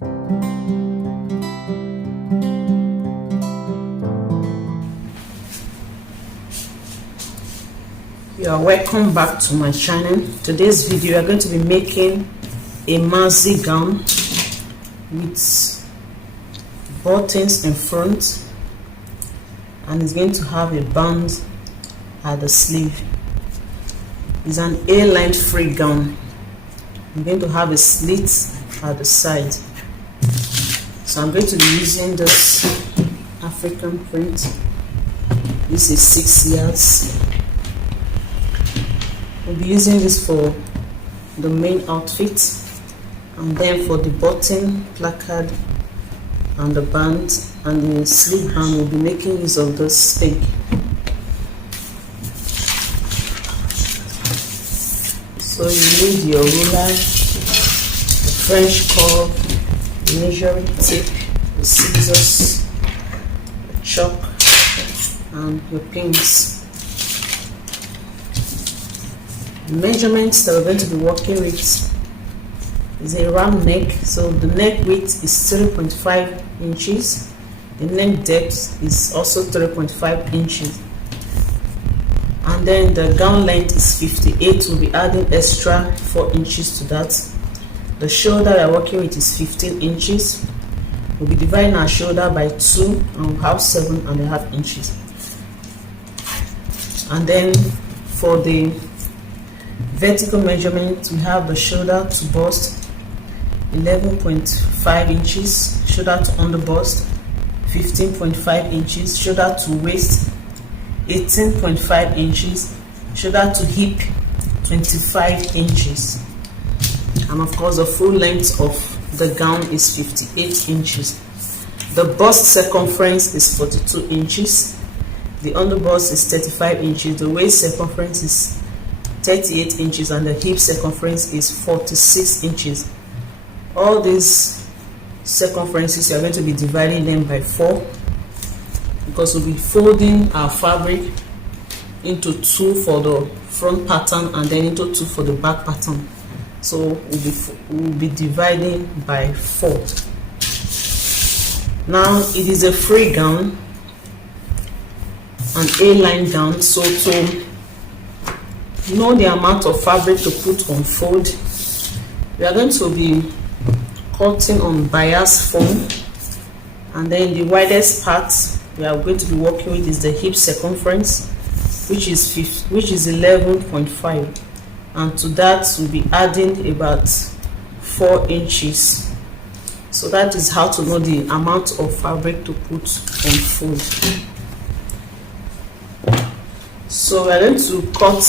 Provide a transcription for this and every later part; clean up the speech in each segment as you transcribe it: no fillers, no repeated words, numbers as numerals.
You are welcome back to my channel. Today's video, we are going to be making a MAXI gown with buttons in front, and it's going to have a band at the sleeve. It's an A-line free gown. I'm going to have a slit at the side. So I'm going to be using this African print. This is 6 yards. We'll be using this for the main outfit, and then for the button, placard, and the band and the sleeve band, we'll be making use of this peg. So you need your ruler, the French curve, the measuring tape, the scissors, the chalk, and your pins. The measurements that we're going to be working with is a round neck, so the neck width is 3.5 inches, the neck depth is also 3.5 inches, and then the gown length is 58. We'll be adding extra 4 inches to that. The shoulder we're working with is 15 inches. We'll be dividing our shoulder by 2 and we'll have 7.5 inches. And then for the vertical measurement, we have the shoulder to bust 11.5 inches, shoulder to under bust 15.5 inches, shoulder to waist 18.5 inches, shoulder to hip 25 inches, and of course the full length of the gown is 58 inches. The bust circumference is 42 inches, the under bust is 35 inches, the waist circumference is 38 inches, and the hip circumference is 46 inches. All these circumferences, you are going to be dividing them by 4, because we'll be folding our fabric into 2 for the front pattern and then into 2 for the back pattern. So we'll be dividing by 4. Now it is a free gown, an A-line gown, so to know the amount of fabric to put on fold, we are going to be cutting on bias form, and then the widest part we are going to be working with is the hip circumference, which is 11.5, and to that we'll be adding about 4 inches. So that is how to know the amount of fabric to put on fold. So we are going to cut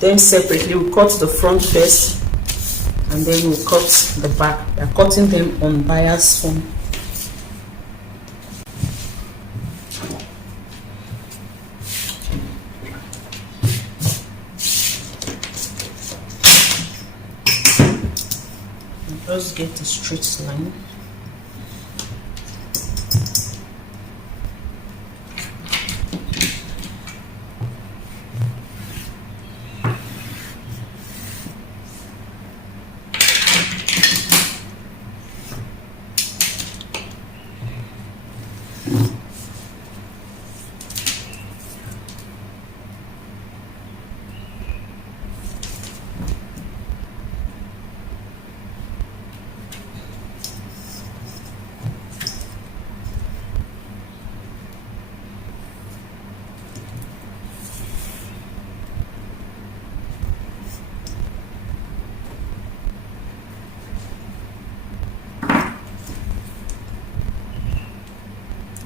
them separately. We'll cut the front first and then we'll cut the back. We are cutting them on bias form. Just get a straight line.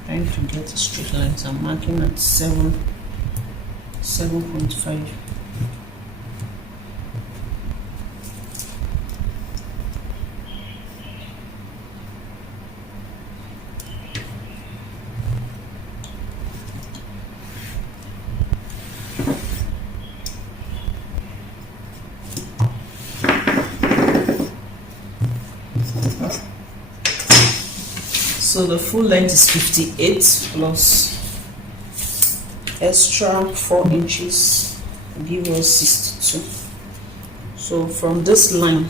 Trying to get a straight line, so I'm marking at 7.5. So the full length is 58 plus extra 4 inches, give us 62. So from this line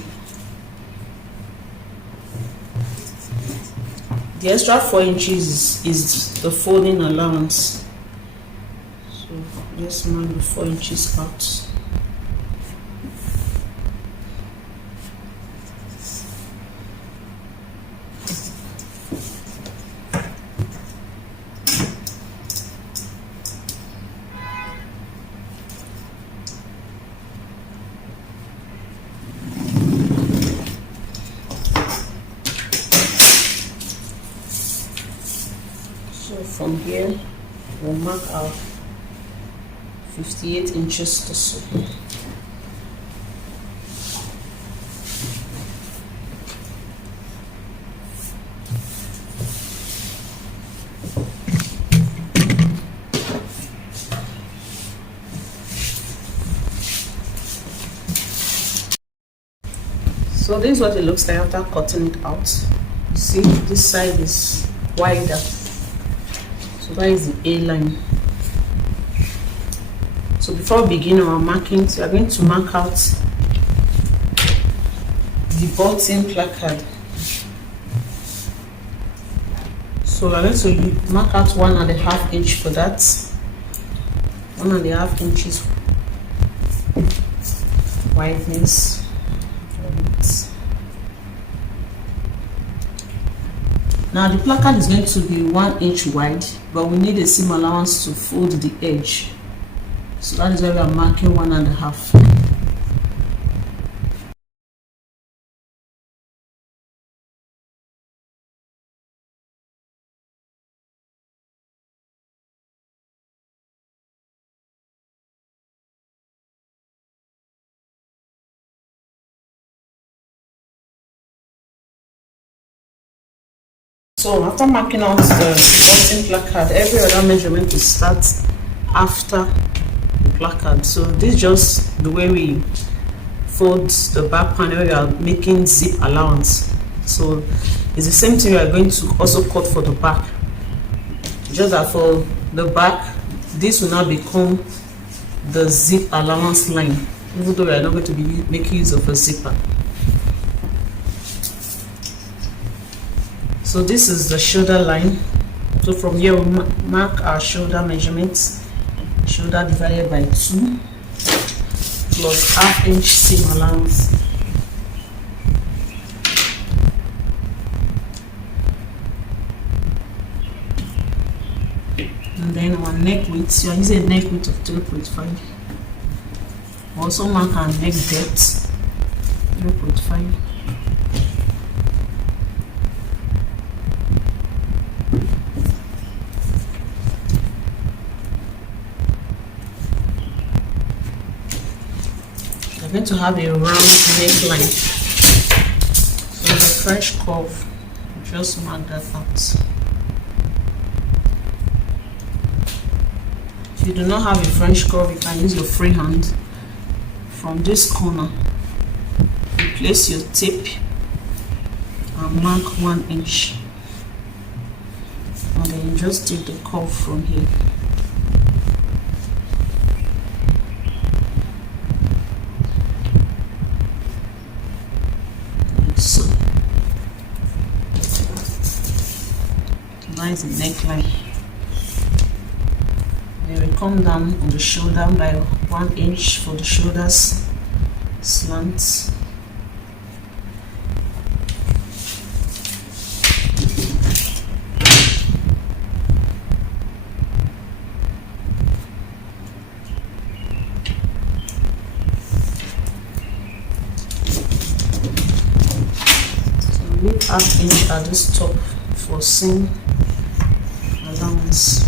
The extra 4 inches is the folding allowance. So let's mark the 4 inches out. So from here, we'll mark our 58 inches to sew. So this is what it looks like after cutting it out. You see, this side is wider. So that is the A line. So before beginning our marking, we are going to mark out the bottom placard. So we are going to mark out 1.5 inch for that. 1.5 inches wideness. Now the placard is going to be 1 inch wide, but we need a seam allowance to fold the edge. So that is why we are marking 1.5. So after marking out the bottom placard, every other measurement will start after the placard. So this is just the way we fold the back panel. We are making zip allowance. So it's the same thing we are going to also cut for the back. Just that for the back, this will now become the zip allowance line, even though we are not going to be making use of a zipper. So this is the shoulder line. So from here we'll mark our shoulder measurements. Shoulder divided by 2 plus 1/2 inch seam allowance. And then our neck width, you are using a neck width of 3.5. Also mark our neck depth, 3.5. We're going to have a round neckline. So the French curve, just mark that out. If you do not have a French curve, you can use your free hand. From this corner, you place your tape and mark 1 inch. And then you just take the curve from here. So that is the neckline. Then we come down on the shoulder by 1 inch for the shoulders slant. Leave 1/2 inch at this top for seam allowance.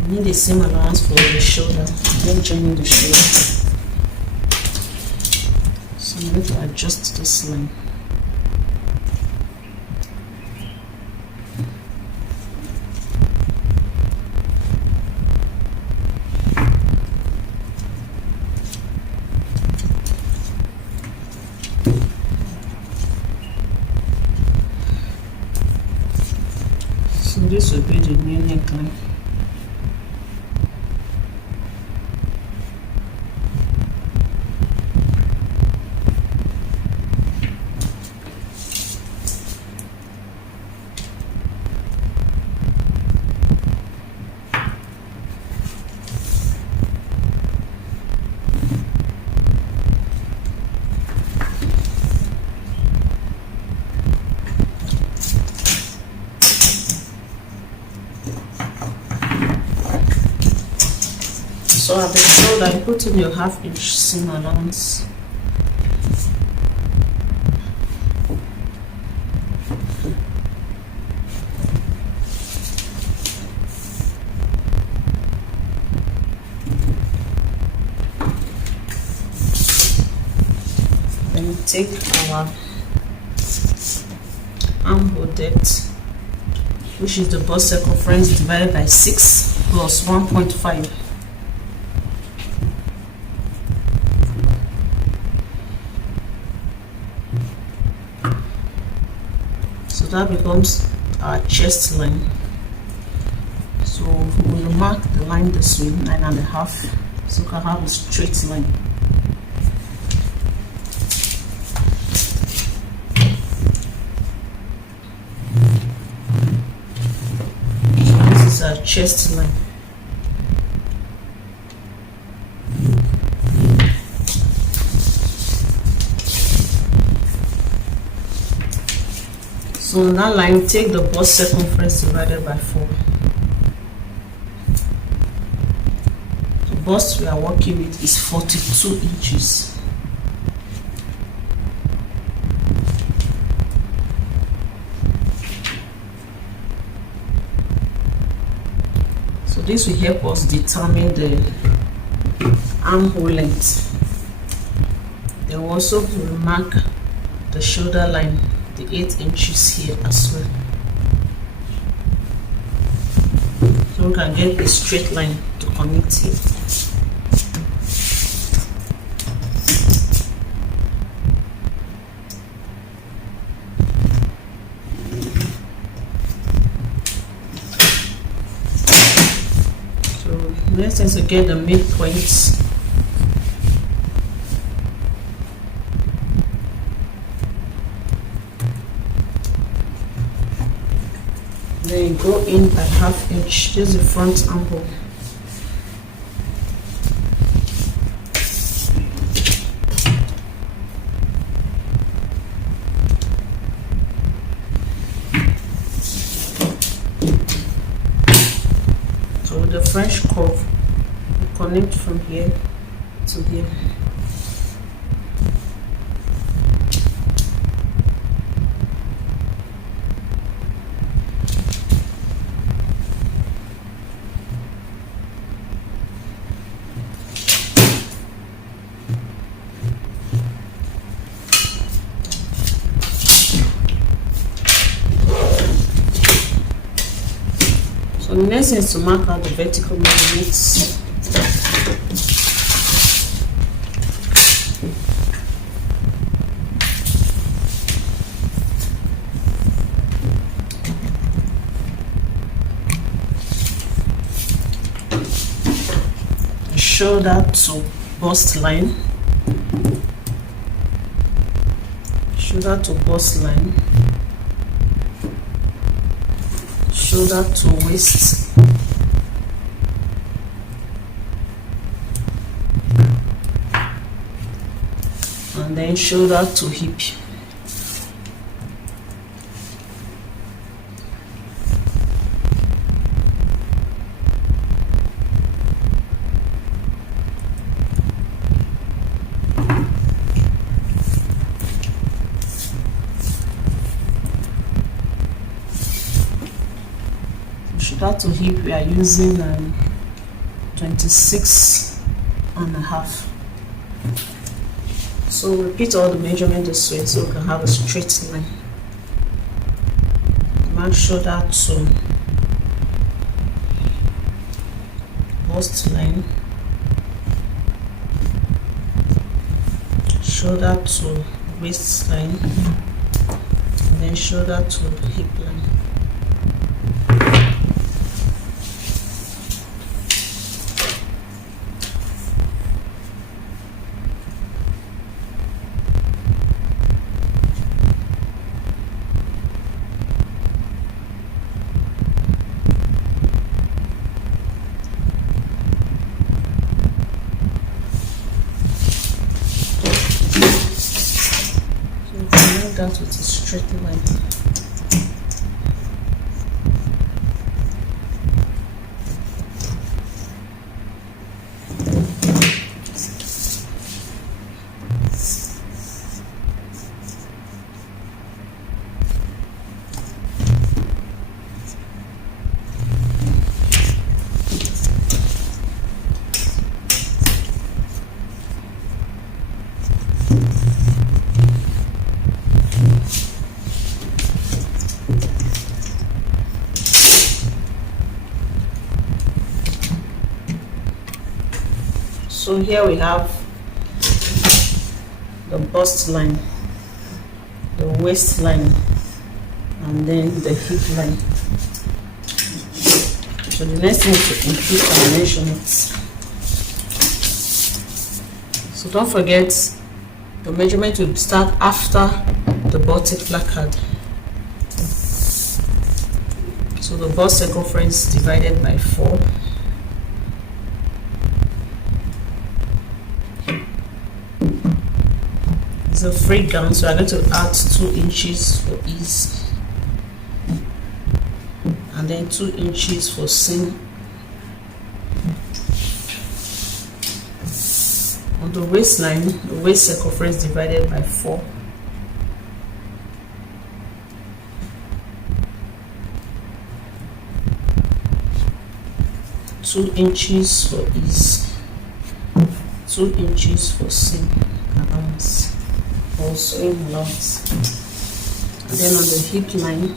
We need a seam allowance for the shoulder, then joining the shoulder. So I'm going to adjust this line. So this will be the new neckline. So I've been told that you put in your 1/2 inch seam allowance. Then we take our armhole depth, which is the bust circumference divided by 6 plus 1.5. So that becomes our chest line. So we will mark the line this way, 9.5, so we can have a straight line. Our chest line. So on that line, take the bust circumference divided by 4. The bust we are working with is 42 inches. So this will help us determine the armhole length. Then we also will mark the shoulder line, the 8 inches here as well. So we can get a straight line to connect here. Next is to get the midpoints. Then you go in by 1/2 inch. This is the front armhole. So with the French curve, we connect from here to here. So the next is to mark out the vertical measurements. The shoulder to bust line. Shoulder to bust line. Shoulder to waist, and then shoulder to hip. Shoulder to hip, we are using 26.5. So repeat all the measurements this way so we can have a straight line. Mark shoulder to bust line, shoulder to waist line, and then shoulder to hip line. That with a straight line. So here we have the bust line, the waistline, and then the hip line. So the next thing is to increase our measurements. So don't forget, the measurement will start after the buttock placard. So the bust circumference divided by 4. It's a free gown, so I'm going to add 2 inches for ease, and then 2 inches for seam. On the waistline, the waist circumference divided by 4. Two inches for ease, 2 inches for seam allowance, or sewing allowance. And then on the hip line,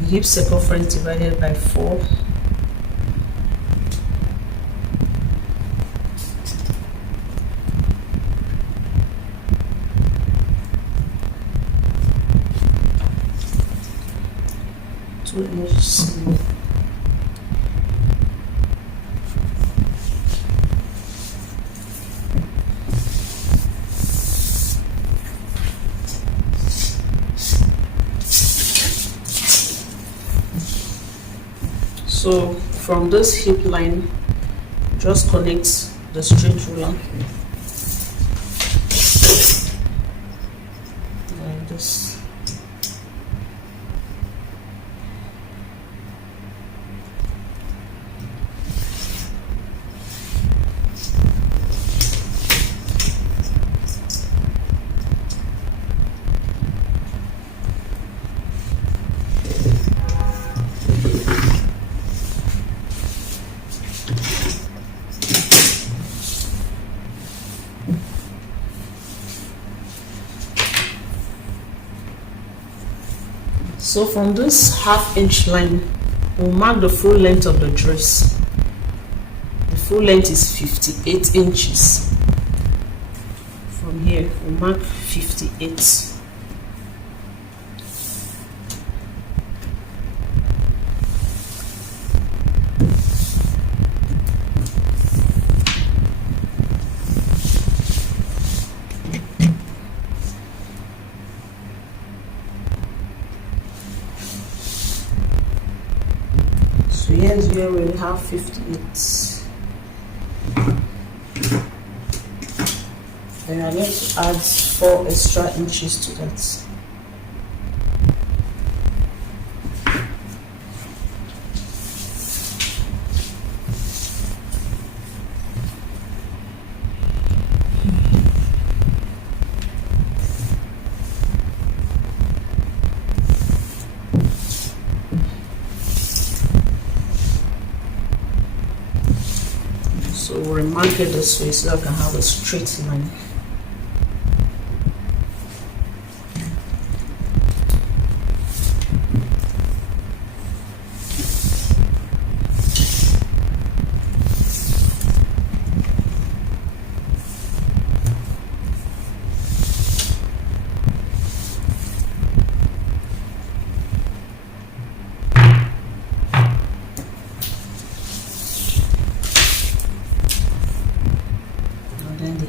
the hip circumference divided by 4. So from this hip line, just connect the straight ruler like this. So from this half-inch line, we'll mark the full length of the dress. The full length is 58 inches. From here, we'll mark 58. So here's where we have 58. Then I'm going to add 4 extra inches to that. So we'll remark it this way so I can have a straight line.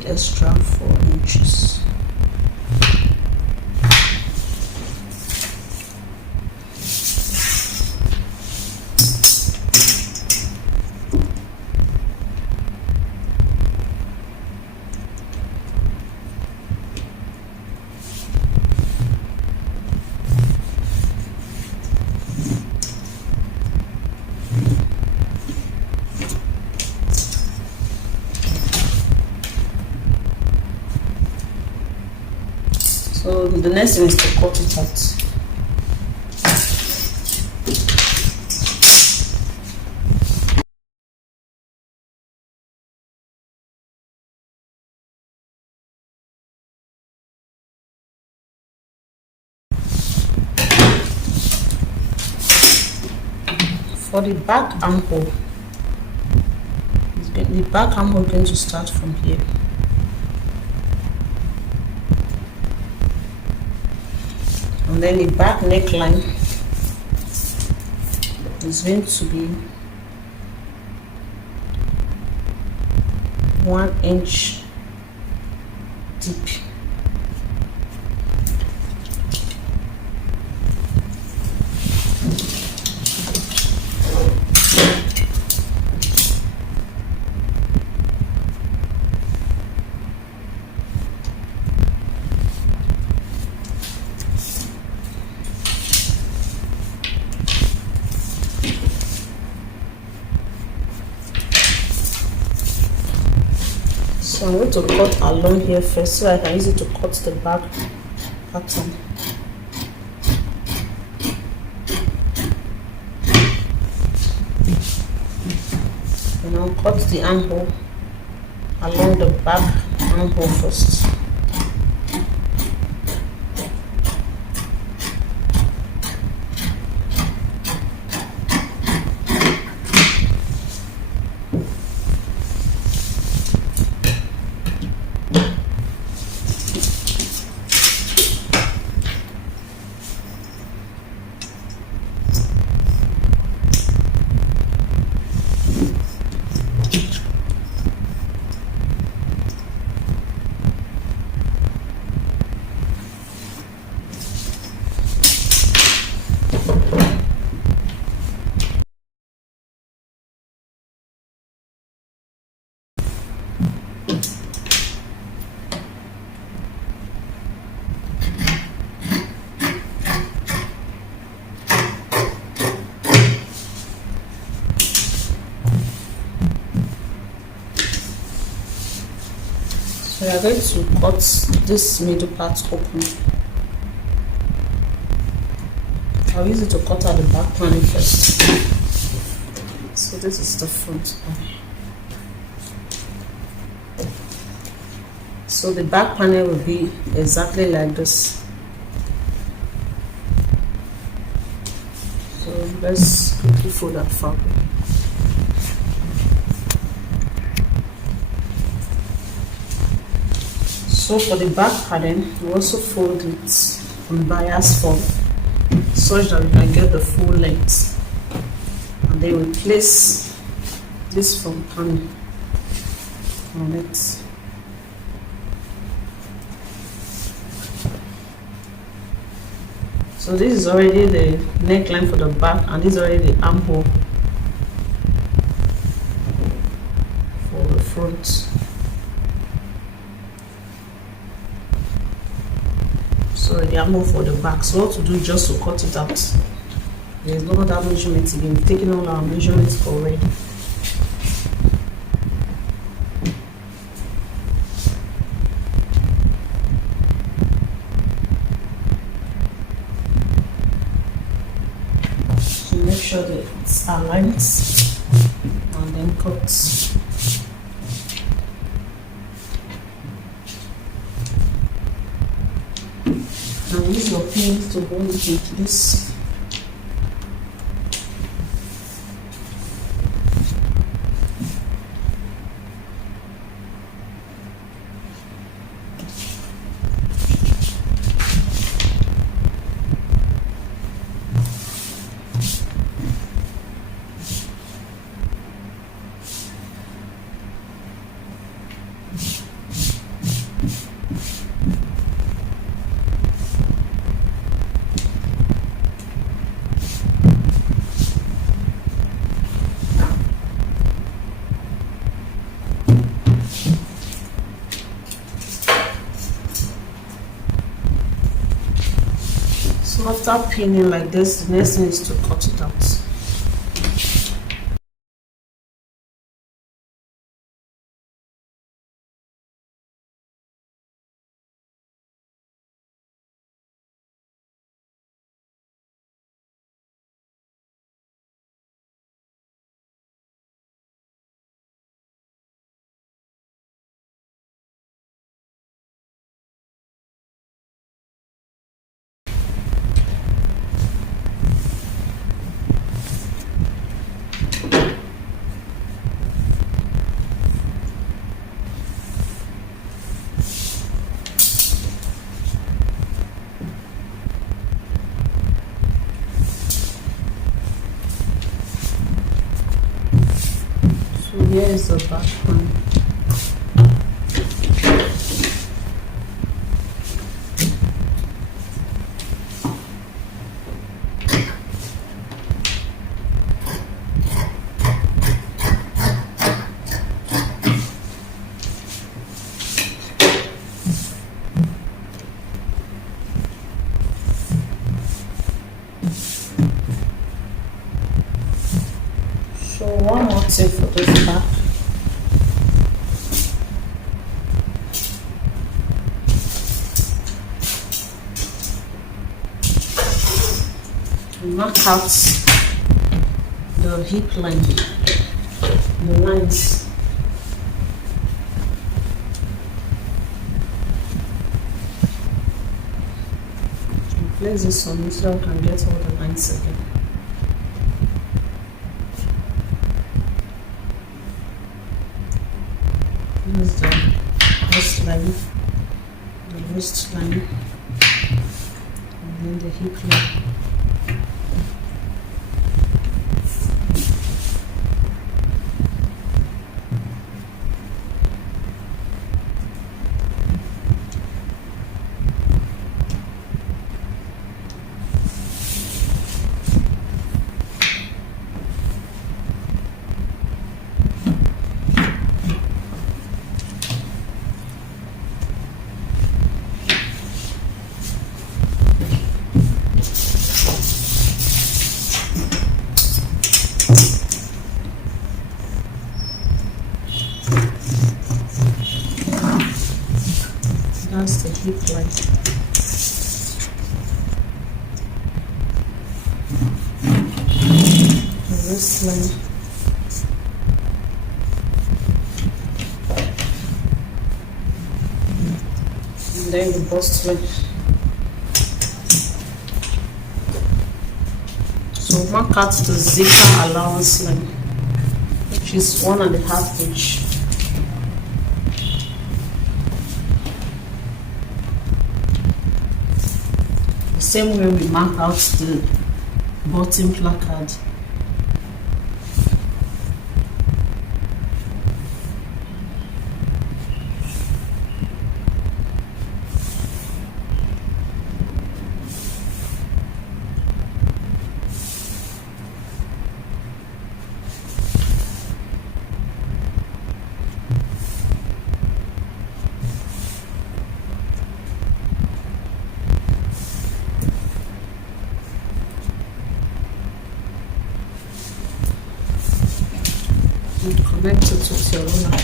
Extra 4 inches. So the next thing is to cut it out. For the back armhole, the back armhole is going to start from here. And then the back neckline is going to be 1 inch deep. So I'm going to cut along here first so I can use it to cut the back pattern. And I'll cut the armhole along the back armhole first. So we are going to cut this middle part open. I'll use it to cut out the back panel first. So this is the front panel. So the back panel will be exactly like this. So let's quickly fold that fabric. So for the back pattern, we also fold it on bias form such that we can get the full length, and then we place this front panel on it. So this is already the neckline for the back, and this is already the armhole for the front. So the armhole for the back. So what to do just to cut it out. There's no other measurement again. We've taken all our measurements already. So make sure that it's aligned and then cut. And use your pins to hold it into this. So after pinning like this, the next thing is to cut it out. And here is the back one. So one more thing for this back. Mark out the hip line, the lines. Place this on so I can get all the lines again. This is the waistline, the waistline, and then the hip line. That's the hip line. The waistline. And then the bust line. So mark out the zipper allowance line, which is 1.5 inch. Same way we mark out the bottom placard. And connect it with your ruler.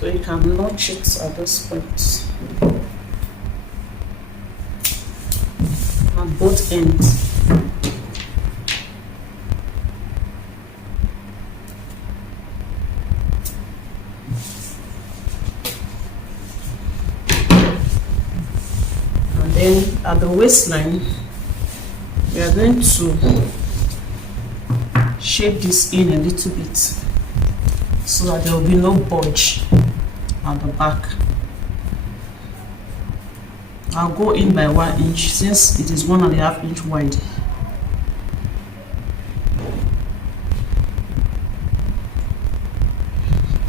So you can notch it at this point at both ends. And then at the waistline, we are going to shape this in a little bit so that there will be no bulge at the back. I'll go in by 1 inch since it is 1.5 inch wide.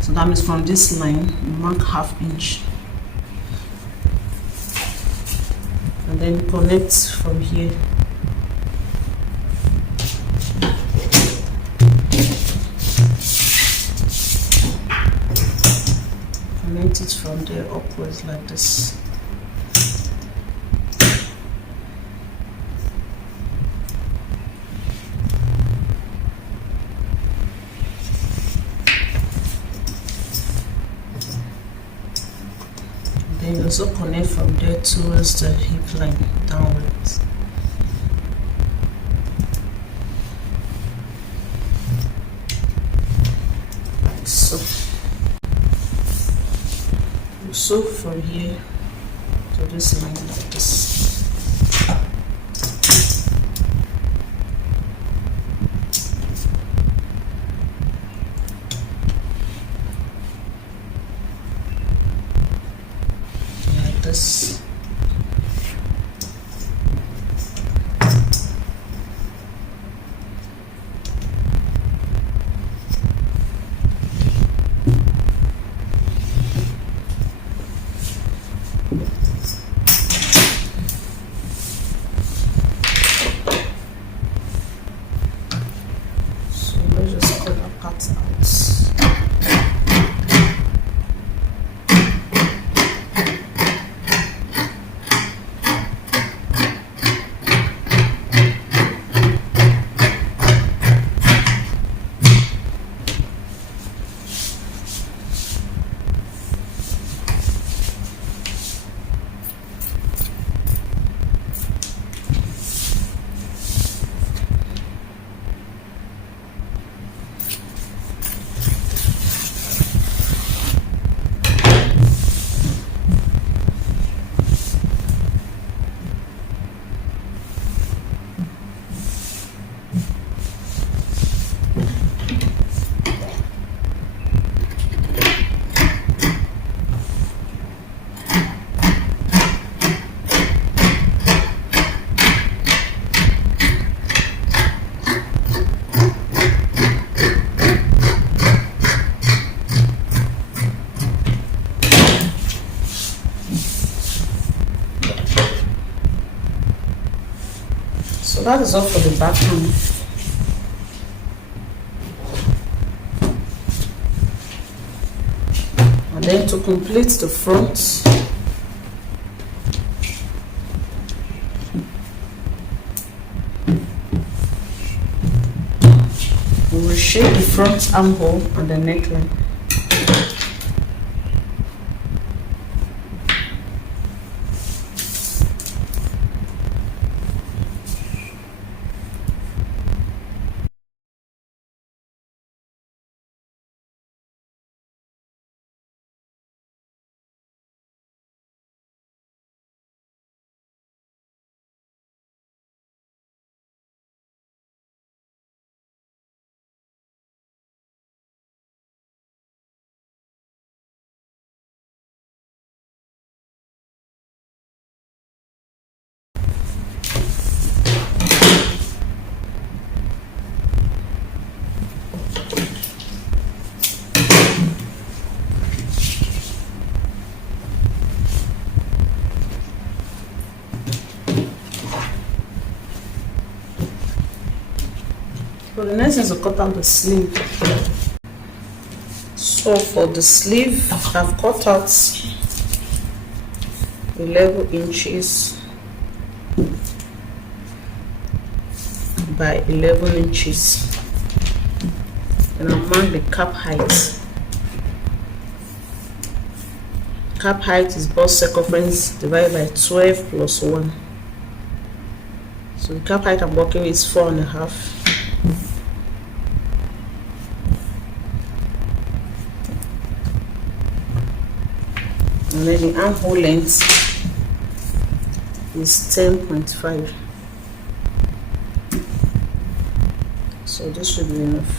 So that means from this line, you mark 1/2 inch. And then connect from here. Connect it from there upwards like this. Then you also connect from there towards the hip line downwards. Like so. also from here to this line like this. Like this. So that is all for the back hand. And then to complete the front, we will shape the front armhole and the neckline. So the next is to cut out the sleeve. So for the sleeve, I've cut out 11 inches by 11 inches. And I'll mark the cap height. Cap height is bust circumference divided by 12 plus 1. So the cap height I'm working with is 4.5. And then the armhole length is 10.5. So this should be enough.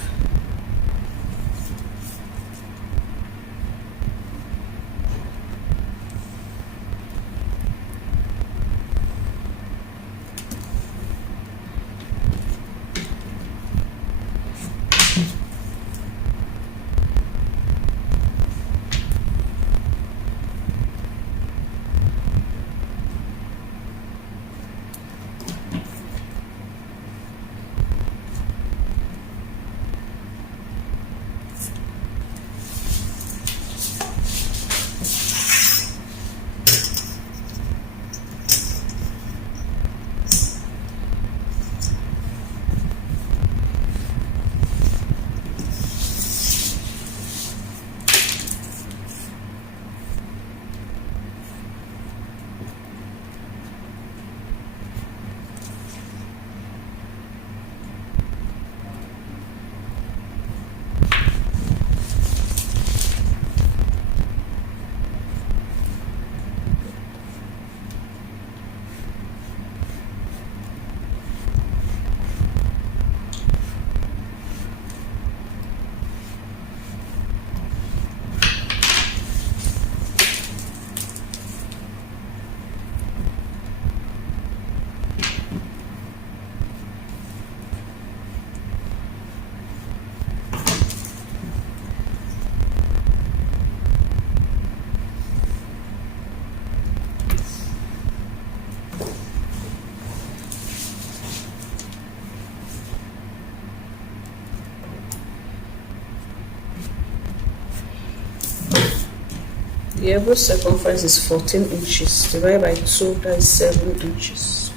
The elbow circumference is 14 inches. Divided by 2, that is 7 inches.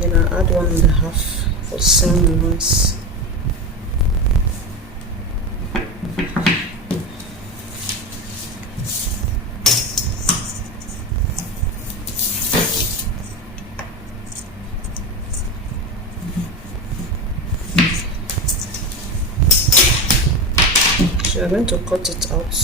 Then I'll add 1.5 for seam allowance. So I'm going to cut it out.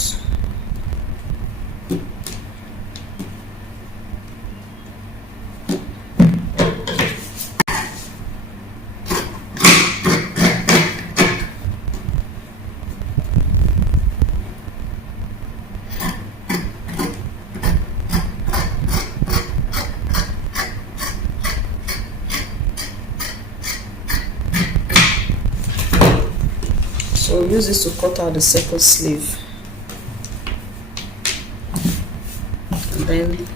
So we'll use this to cut out the second sleeve, and then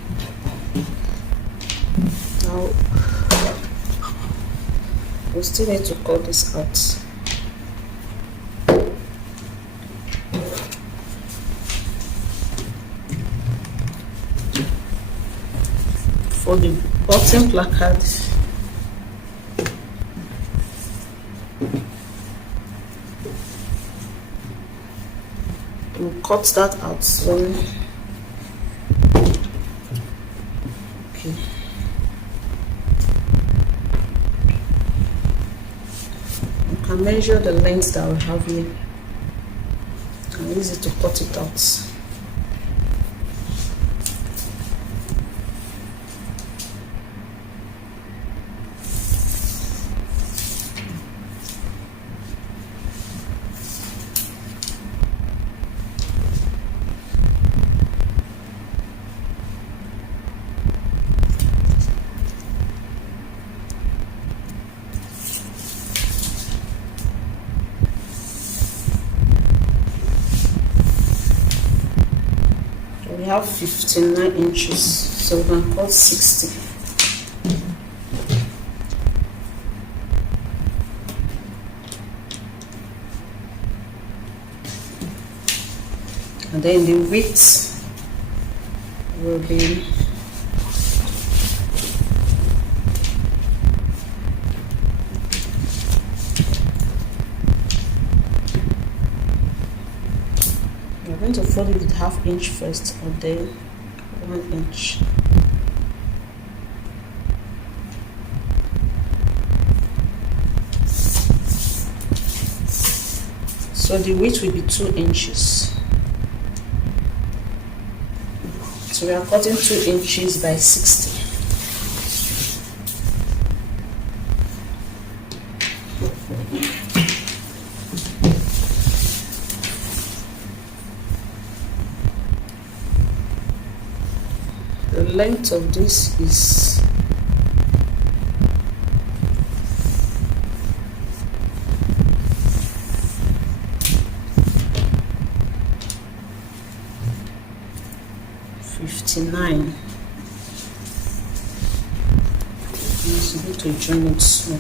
now we still need to cut this out. For the bottom placard, we'll cut that out. So okay, you can measure the length that we have here and use it to cut it out. We have 59 inches, so we can cut 60. And then the width will be we're going to fold it with 1/2 inch first, and then 1 inch. So the width will be 2 inches. So we are cutting 2 inches by 60. The length of this is 59. I'm supposed to join it small.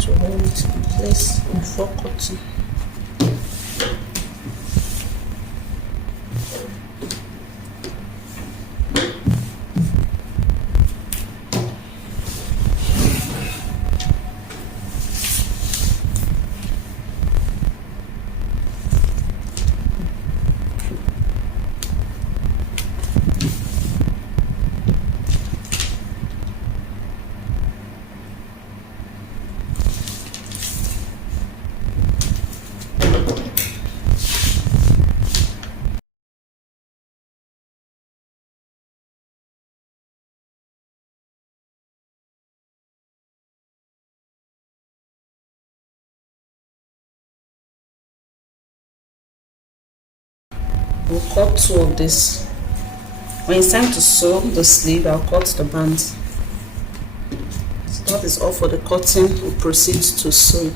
to hold it in place before cutting. We'll cut 2 of this. When it's time to sew the sleeve, I'll cut the bands. So that is all for the cutting. We'll proceed to sewing.